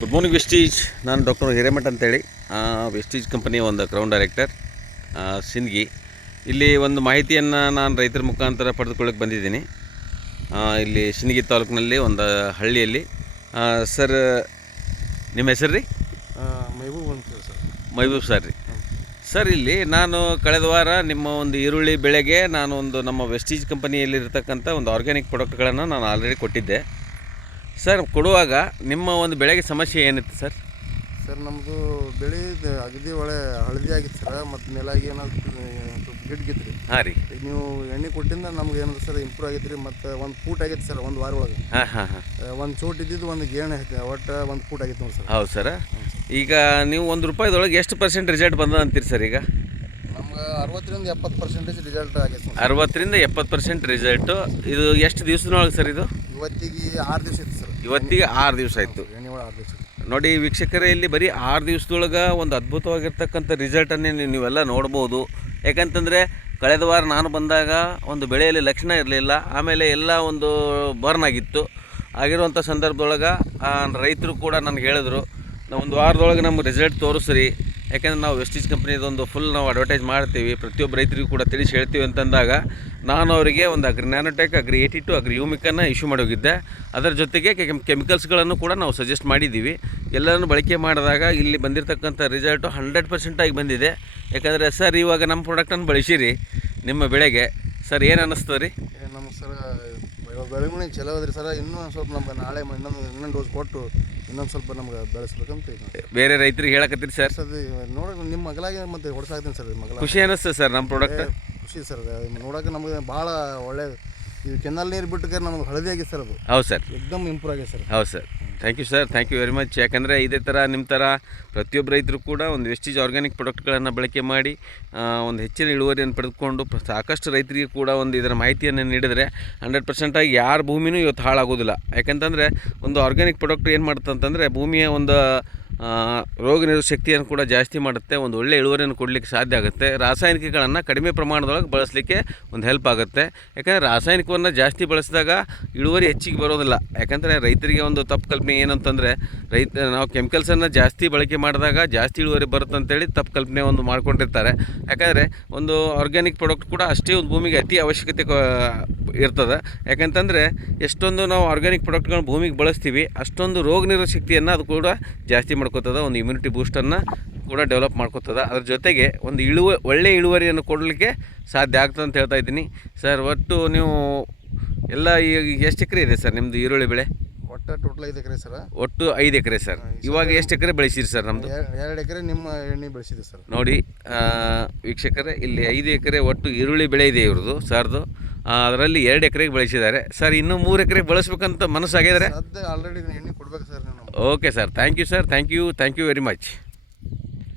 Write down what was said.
Good morning Vestige ನಾನು doctor Hiremath ಅಂತೇಳಿ. Vestige ಕಂಪನಿಯ ಒಂದು ಕ್ರೌನ್ ಡೈರೆಕ್ಟರ್ ಸಿಂದಗಿ ಇಲ್ಲಿ ಒಂದು ಮಾಹಿತಿಯನ್ನು ನಾನು ರೈತರ ಮುಖಾಂತರ ಪಡೆದುಕೊಳ್ಳೋಕೆ ಬಂದಿದ್ದೀನಿ. ಇಲ್ಲಿ ಸಿಂದಗಿ ತಾಲೂಕಿನಲ್ಲಿ ಒಂದು ಹಳ್ಳಿಯಲ್ಲಿ. ಸರ್ ನಿಮ್ಮ ಹೆಸರು ರೀ? ಮೈಬೂಬ್ ಅಂತ ಸರ್. ಮೈಬೂಬ್ ಸರ್ ರೀ. ಸರ್ ಇಲ್ಲಿ ನಾನು ಕಳೆದ ವಾರ ನಿಮ್ಮ ಒಂದು ಈರುಳ್ಳಿ ಬೆಳೆಗೆ ನಾನು ಒಂದು ನಮ್ಮ ವೆಸ್ಟೀಜ್ ಕಂಪನಿಯಲ್ಲಿರ್ತಕ್ಕಂಥ ಒಂದು ಆರ್ಗ್ಯಾನಿಕ್ ಪ್ರಾಡಕ್ಟ್ಗಳನ್ನು ನಾನು ಆಲ್ರೆಡಿ ಕೊಟ್ಟಿದ್ದೆ. ಸರ್ ಕೊಡುವಾಗ ನಿಮ್ಮ ಒಂದು ಬೆಳೆಗೆ ಸಮಸ್ಯೆ ಏನಿತ್ತು ಸರ್? ಸರ್ ನಮ್ಮದು ಬೆಳೆ ಇದು ಅಗದಿ ಒಳ್ಳೆ ಹಳದಿ ಆಗಿತ್ತು ಸರ್ ಮತ್ತು ನೆಲಾಗಿ ಏನಾದ್ರು ಗಿಡ್ಗಿತ್ತು ರೀ ಹಾಂ ರೀ. ಈಗ ನೀವು ಎಣ್ಣೆ ಕೊಟ್ಟಿಂದ ನಮ್ಗೆ ಏನಾದ್ರು ಸರ್ ಇಂಪ್ರೂವ್ ಆಗೈತೆ ರೀ ಮತ್ತು ಒಂದು ಫೂಟ್ ಆಗೈತೆ ಸರ್ ಒಂದು ವಾರ ಒಳಗೆ ಹಾಂ ಹಾಂ. ಹಾಂ ಒಂದು ಚೋಟ್ ಇದ್ದಿದ್ದು ಒಂದು ಗೇಣೆ ಐತೆ ಒಟ್ಟು ಒಂದು ಫೂಟ್ ಆಗೈತೆ ನೋಡಿ ಸರ್. ಹೌದು ಸರ್. ಈಗ ನೀವು ಒಂದು ರೂಪಾಯಿದೊಳಗೆ ಎಷ್ಟು ಪರ್ಸೆಂಟ್ ರಿಸಲ್ಟ್ ಬಂದ ಅಂತೀರಿ ಸರ್ ಈಗ? ನಮ್ಗೆ ಅರವತ್ತರಿಂದ ಎಪ್ಪತ್ತು ಪರ್ಸೆಂಟೇಜ್ ರಿಸಲ್ಟ್ ಆಗೈತೆ ಅರವತ್ತರಿಂದ ಎಪ್ಪತ್ತು ಪರ್ಸೆಂಟ್ ರಿಸಲ್ಟು ಇದು ಎಷ್ಟು ದಿವಸದೊಳಗೆ ಸರ್ ಇದು? ಇವತ್ತಿಗೆ ಆರು ದಿವಸ ಇತ್ತು ಸರ್. ಇವತ್ತಿಗೆ ಆರು ದಿವಸ ಆಯಿತು. ಎಣ್ಣೆ ಆರು ದಿವಸ ನೋಡಿ ವೀಕ್ಷಕರೇ ಇಲ್ಲಿ ಬರೀ ಆರು ದಿವಸದೊಳಗೆ ಒಂದು ಅದ್ಭುತವಾಗಿರ್ತಕ್ಕಂಥ ರಿಸಲ್ಟನ್ನೇ ನೀವು ನೀವೆಲ್ಲ ನೋಡ್ಬೋದು. ಯಾಕಂತಂದರೆ ಕಳೆದ ವಾರ ನಾನು ಬಂದಾಗ ಒಂದು ಬೆಳೆಯಲ್ಲಿ ಲಕ್ಷಣ ಇರಲಿಲ್ಲ. ಆಮೇಲೆ ಎಲ್ಲ ಒಂದು ಬರ್ನ್ ಆಗಿತ್ತು. ಆಗಿರುವಂಥ ಸಂದರ್ಭದೊಳಗೆ ರೈತರು ಕೂಡ ನನಗೆ ಹೇಳಿದ್ರು ನಾವು ಒಂದು ವಾರದೊಳಗೆ ನಮ್ಗೆ ರಿಸಲ್ಟ್ ತೋರಿಸ್ರಿ. ಯಾಕೆಂದ್ರೆ ನಾವು ವೆಸ್ಟೀಜ್ ಕಂಪ್ನಿದೊಂದು ಫುಲ್ ನಾವು ಅಡ್ವರ್ಟೈಸ್ ಮಾಡ್ತೀವಿ. ಪ್ರತಿಯೊಬ್ಬ ರೈತರಿಗೂ ಕೂಡ ತಿಳಿಸಿ ಹೇಳ್ತೀವಿ ಅಂತಂದಾಗ ನಾನು ಅವರಿಗೆ ಒಂದು agri nanotech, agri eighty two, agri ಯೂಮಿಕನ್ನು issue ಮಾಡೋಗಿದ್ದೆ ಅದರ ಜೊತೆಗೆ ಕೆಮಿಕಲ್ಸ್ಗಳನ್ನು ಕೂಡ ನಾವು ಸಜೆಸ್ಟ್ ಮಾಡಿದ್ದೀವಿ. ಎಲ್ಲರನ್ನು ಬಳಕೆ ಮಾಡಿದಾಗ ಇಲ್ಲಿ ಬಂದಿರತಕ್ಕಂಥ ರಿಸಲ್ಟು ಹಂಡ್ರೆಡ್ ಪರ್ಸೆಂಟಾಗಿ ಬಂದಿದೆ. ಯಾಕಂದರೆ ಸರ್, ಇವಾಗ ನಮ್ಮ ಪ್ರಾಡಕ್ಟನ್ನು ಬಳಸಿರಿ ನಿಮ್ಮ ಬೆಳೆಗೆ. ಸರ್ ಏನು ಅನ್ನಿಸ್ತದೆ ರೀ? ನಮ್ಗೆ ಸರ್ ಇವಾಗ ಬೆಳವಣಿಗೆ ಚಲೋ ಅದ್ರಿ ಸರ್. ಇನ್ನೂ ಸ್ವಲ್ಪ ನಮ್ಗೆ ನಾಳೆ ಇನ್ನೊಂದು ಇನ್ನೊಂದು ಡೋಸ್ ಕೊಟ್ಟು ಇನ್ನೊಂದು ಸ್ವಲ್ಪ ನಮ್ಗೆ ಬೆಳೆಸ್ಬೇಕಂತ ಈಗ ಬೇರೆ ರೈತರಿಗೆ ಹೇಳಕತ್ತೀರಿ ಸರ್? ಸರ್ ನೋಡಿ ನಿಮ್ಮ ಮಗಲಾಗಿ ಮತ್ತೆ ಹೊಡ್ಸಾಕ್ತೀನಿ ಸರ್ ಮಗಲ ಖುಷಿ ಅನ್ನಿಸ್ತದೆ ಸರ್ ನಮ್ಮ ಪ್ರಾಡಕ್ಟ್ ಖುಷಿ ಸರ್ ನೋಡೋಕೆ ನಮಗೆ ಭಾಳ ಒಳ್ಳೆ ಇದು ಕೆನಲ್ ನೀರು ಬಿಟ್ಟು ನಮ್ಗೆ ಹಳದಿ ಆಗಿದೆ ಸರ್ ಅದು. ಹೌದು ಸರ್. ಎಕ್ದಮ್ ಇಂಪ್ರೂವ್ ಆಗಿದೆ ಸರ್. ಹೌದು sir. Thank you sir thank you very much ಯಾಕಂದರೆ ಇದೇ ಥರ ನಿಮ್ಮ ಥರ ಪ್ರತಿಯೊಬ್ಬ ರೈತರು ಕೂಡ ಒಂದು ವೆಸ್ಟೇಜ್ ಆರ್ಗ್ಯಾನಿಕ್ ಪ್ರಾಡಕ್ಟ್ಗಳನ್ನು ಬಳಕೆ ಮಾಡಿ ಒಂದು ಹೆಚ್ಚಿನ ಇಳುವರಿಯನ್ನು ಪಡೆದುಕೊಂಡು ಸಾಕಷ್ಟು ರೈತರಿಗೆ ಕೂಡ ಒಂದು ಇದರ ಮಾಹಿತಿಯನ್ನು ನೀಡಿದರೆ ಹಂಡ್ರೆಡ್ ಪರ್ಸೆಂಟಾಗಿ ಯಾರ ಭೂಮಿನೂ ಇವತ್ತು ಹಾಳಾಗೋದಿಲ್ಲ. ಯಾಕಂತಂದರೆ ಒಂದು ಆರ್ಗ್ಯಾನಿಕ್ ಪ್ರಾಡಕ್ಟ್ ಏನು ಮಾಡುತ್ತೆ ಅಂತಂದರೆ ಭೂಮಿಯ ಒಂದು ರೋಗ ನಿರೋಧಕ ಶಕ್ತಿಯನ್ನು ಕೂಡ ಜಾಸ್ತಿ ಮಾಡುತ್ತೆ, ಒಂದು ಒಳ್ಳೆ ಇಳುವರಿಯನ್ನು ಕೊಡಲಿಕ್ಕೆ ಸಾಧ್ಯ ಆಗುತ್ತೆ. ರಾಸಾಯನಿಕಗಳನ್ನು ಕಡಿಮೆ ಪ್ರಮಾಣದೊಳಗೆ ಬಳಸಲಿಕ್ಕೆ ಒಂದು ಹೆಲ್ಪ್ ಆಗುತ್ತೆ. ಯಾಕಂದರೆ ರಾಸಾಯನಿಕವನ್ನು ಜಾಸ್ತಿ ಬಳಸಿದಾಗ ಇಳುವರಿ ಹೆಚ್ಚಿಗೆ ಬರೋದಿಲ್ಲ. ಯಾಕಂದರೆ ರೈತರಿಗೆ ಒಂದು ತಪ್ಪು ಕಲ್ಪನೆ ಏನಂತಂದರೆ, ರೈತ, ನಾವು ಕೆಮಿಕಲ್ಸನ್ನು ಜಾಸ್ತಿ ಬಳಕೆ ಮಾಡಿದಾಗ ಜಾಸ್ತಿ ಇಳುವರಿ ಬರುತ್ತೆ ಅಂತೇಳಿ ತಪ್ಪು ಕಲ್ಪನೆ ಒಂದು ಮಾಡ್ಕೊಂಡಿರ್ತಾರೆ. ಯಾಕಂದರೆ ಒಂದು ಆರ್ಗ್ಯಾನಿಕ್ ಪ್ರಾಡಕ್ಟ್ ಕೂಡ ಅಷ್ಟೇ ಒಂದು ಭೂಮಿಗೆ ಅತಿ ಅವಶ್ಯಕತೆ ಇರ್ತದೆ. ಯಾಕಂತಂದರೆ ಎಷ್ಟೊಂದು ನಾವು ಆರ್ಗ್ಯಾನಿಕ್ ಪ್ರಾಡಕ್ಟ್ಗಳನ್ನ ಭೂಮಿಗೆ ಬಳಸ್ತೀವಿ, ಅಷ್ಟೊಂದು ರೋಗ ನಿರೋಧಕ ಶಕ್ತಿಯನ್ನು ಅದು ಕೂಡ ಜಾಸ್ತಿ ಮಾಡ್ಕೋತದ ಒಂದು ಇಮ್ಯುನಿಟಿ ಬೂಸ್ಟನ್ನು ಕೂಡ ಡೆವಲಪ್ ಮಾಡ್ಕೋತದ. ಅದ್ರ ಜೊತೆಗೆ ಒಂದು ಇಳುವ ಒಳ್ಳೆಯ ಇಳುವರಿಯನ್ನು ಕೊಡಲಿಕ್ಕೆ ಸಾಧ್ಯ ಆಗ್ತದೆ ಅಂತ ಹೇಳ್ತಾ ಇದ್ದೀನಿ. ಸರ್ ಒಟ್ಟು ನೀವು ಎಲ್ಲ ಈಗ ಎಷ್ಟು ಎಕರೆ ಇದೆ ಸರ್ ನಿಮ್ಮದು ಈರುಳ್ಳಿ ಬೆಳೆ? ಒಟ್ಟು ಟೋಟಲ್ ಐದು ಎಕರೆ ಸರ್ ಒಟ್ಟು ಐದು ಎಕರೆ ಸರ್ ಇವಾಗ ಎಷ್ಟು ಎಕರೆ ಬೆಳೆಸಿರಿ ಸರ್ ನಮ್ಮದು ಎರಡು ಎಕರೆ ನಿಮ್ಮ ಎಣ್ಣೆ ಬೆಳೆಸಿದೆ ಸರ್ ನೋಡಿ ವೀಕ್ಷಕರೇ ಇಲ್ಲಿ ಐದು ಎಕರೆ ಒಟ್ಟು ಈರುಳ್ಳಿ ಬೆಳೆ ಇದೆ ಇವ್ರದ್ದು ಸರ್ದು. ಅದರಲ್ಲಿ ಎರಡು ಎಕರೆಗೆ ಬೆಳೆಸಿದ್ದಾರೆ. ಸರ್ ಇನ್ನೂ ಮೂರು ಎಕರೆ ಬಳಸ್ಬೇಕಂತ ಮನಸ್ಸಾಗಿದ್ರೆ? ಸದ್ಯ ಆಲ್ರೆಡಿ ಎಣ್ಣೆ ಕೊಡ್ಬೇಕು sir okay sir thank you sir thank you thank you very much